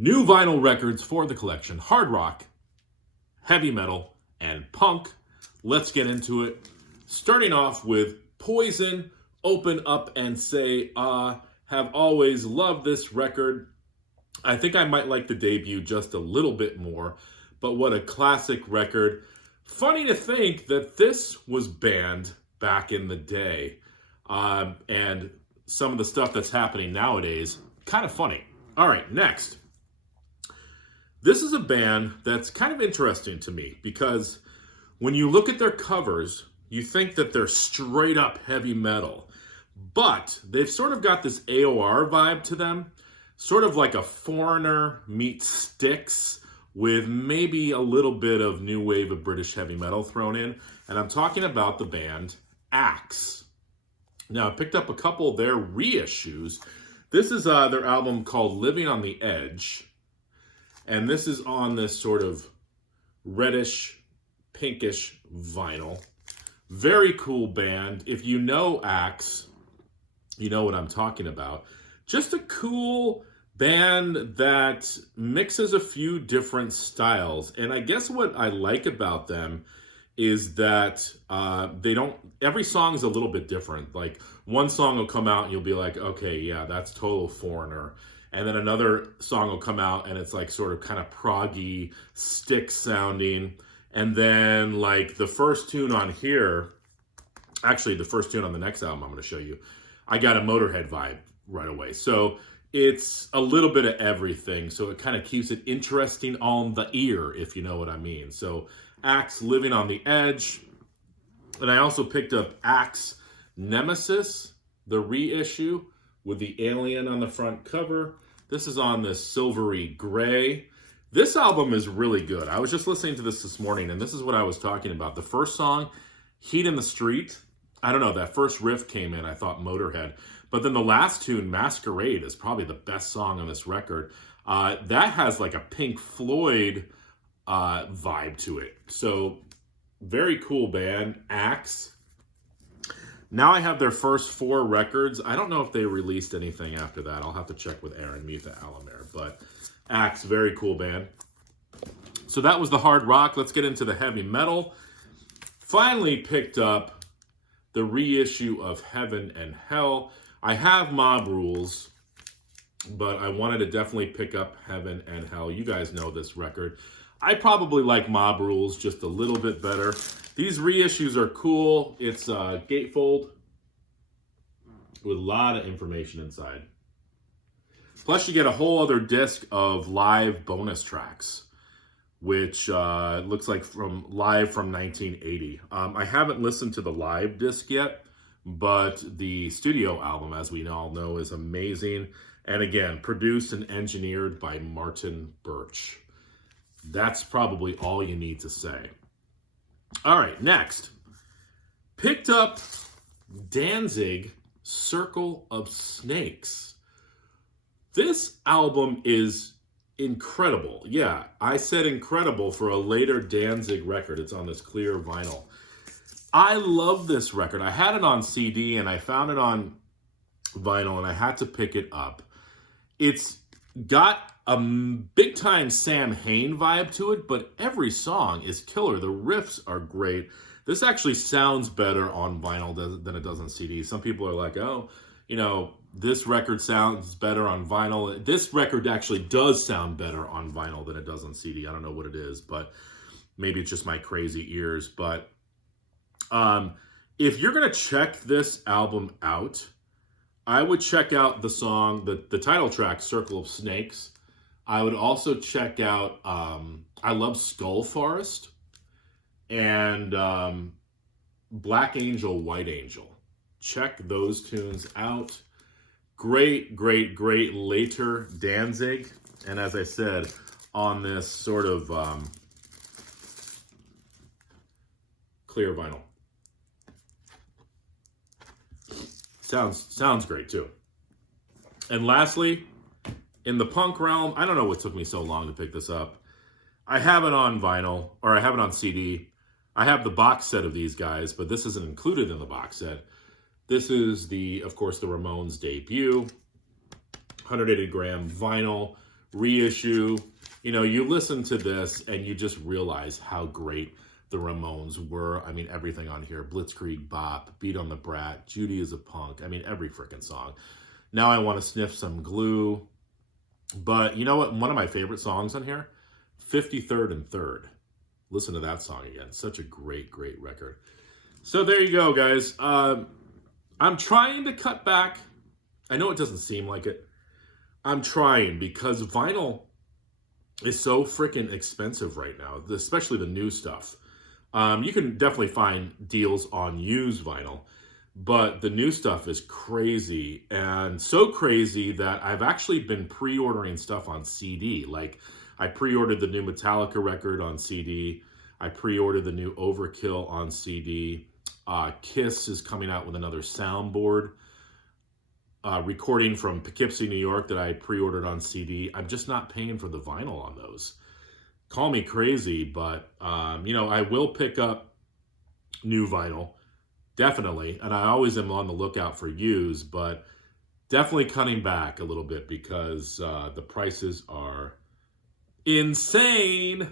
New vinyl records for the collection: hard rock, heavy metal, and punk. Let's get into it. Starting off with Poison, Open Up and Say Ah. Have always loved this record. I think I might like the debut just a little bit more, but what a classic record. Funny to think that this was banned back in the day. And some of the stuff that's happening nowadays, kind of funny. All right, next. This is a band that's kind of interesting to me because when you look at their covers, you think that they're straight up heavy metal. But they've sort of got this AOR vibe to them, sort of like a Foreigner meets Styx with maybe a little bit of new wave of British heavy metal thrown in. And I'm talking about the band Axe. Now, I picked up a couple of their reissues. This is their album called Living on the Edge. And this is on this sort of reddish, pinkish vinyl. Very cool band. If you know Axe, you know what I'm talking about. Just a cool band that mixes a few different styles. And I guess what I like about them is that every song is a little bit different. Like one song will come out and you'll be like, okay, yeah, that's total Foreigner. And then another song will come out and it's like sort of kind of proggy, Styx sounding. And then like the first tune on here, actually the first tune on the next album I'm going to show you, I got a Motorhead vibe right away. So it's a little bit of everything. So it kind of keeps it interesting on the ear, if you know what I mean. So Axe, Living on the Edge. And I also picked up Axe Nemesis, the reissue with the alien on the front cover. This is on this silvery gray. This album is really good. I was just listening to this morning, and this is what I was talking about. The first song, Heat in the Street, I don't know, that first riff came in, I thought Motorhead. But then the last tune, Masquerade, is probably the best song on this record. That has like a Pink Floyd vibe to it. So very cool band, Axe. Now I have their first 4 records. I don't know if they released anything after that. I'll have to check with Aaron Mutha Alamere. But Axe, very cool band. So that was the hard rock. Let's get into the heavy metal. Finally picked up the reissue of Heaven and Hell. I have Mob Rules, but I wanted to definitely pick up Heaven and Hell. You guys know this record. I probably like Mob Rules just a little bit better. These reissues are cool. It's gatefold with a lot of information inside. Plus, you get a whole other disc of live bonus tracks, which looks like live from 1980. I haven't listened to the live disc yet, but the studio album, as we all know, is amazing. And again, produced and engineered by Martin Birch. That's probably all you need to say. All right, next. Picked up Danzig, Circle of Snakes. This album is incredible. Yeah, I said incredible for a later Danzig record. It's on this clear vinyl. I love this record. I had it on CD and I found it on vinyl and I had to pick it up. It's got a big time Sam Hain vibe to it, but every song is killer. The riffs are great. This actually sounds better on vinyl than it does on CD. Some people are like, oh, you know, this record sounds better on vinyl. This record actually does sound better on vinyl than it does on CD. I don't know what it is, but maybe it's just my crazy ears. But if you're going to check this album out, I would check out the song, the title track, Circle of Snakes. I would also check out, I love Skull Forest and Black Angel, White Angel. Check those tunes out. Great, great, great later Danzig. And as I said, on this sort of clear vinyl. Sounds great too. And lastly, in the punk realm, I don't know what took me so long to pick this up. I have it on vinyl, or I have it on CD. I have the box set of these guys, but this isn't included in the box set. This is of course, the Ramones debut, 180 gram vinyl, reissue. You know, you listen to this and you just realize how great the Ramones were. I mean, everything on here. Blitzkrieg Bop, Beat on the Brat, Judy is a Punk. I mean, every freaking song. Now I Want to Sniff Some Glue. But you know what? One of my favorite songs on here, 53rd and 3rd. Listen to that song again. Such a great, great record. So there you go, guys. I'm trying to cut back. I know it doesn't seem like it. I'm trying because vinyl is so freaking expensive right now, especially the new stuff. You can definitely find deals on used vinyl, but the new stuff is crazy, and so crazy that I've actually been pre-ordering stuff on CD. Like, I pre-ordered the new Metallica record on CD. I pre-ordered the new Overkill on CD. Kiss is coming out with another soundboard recording from Poughkeepsie, New York that I pre-ordered on CD. I'm just not paying for the vinyl on those. Call me crazy, but, you know, I will pick up new vinyl, definitely. And I always am on the lookout for used, but definitely cutting back a little bit because the prices are insane.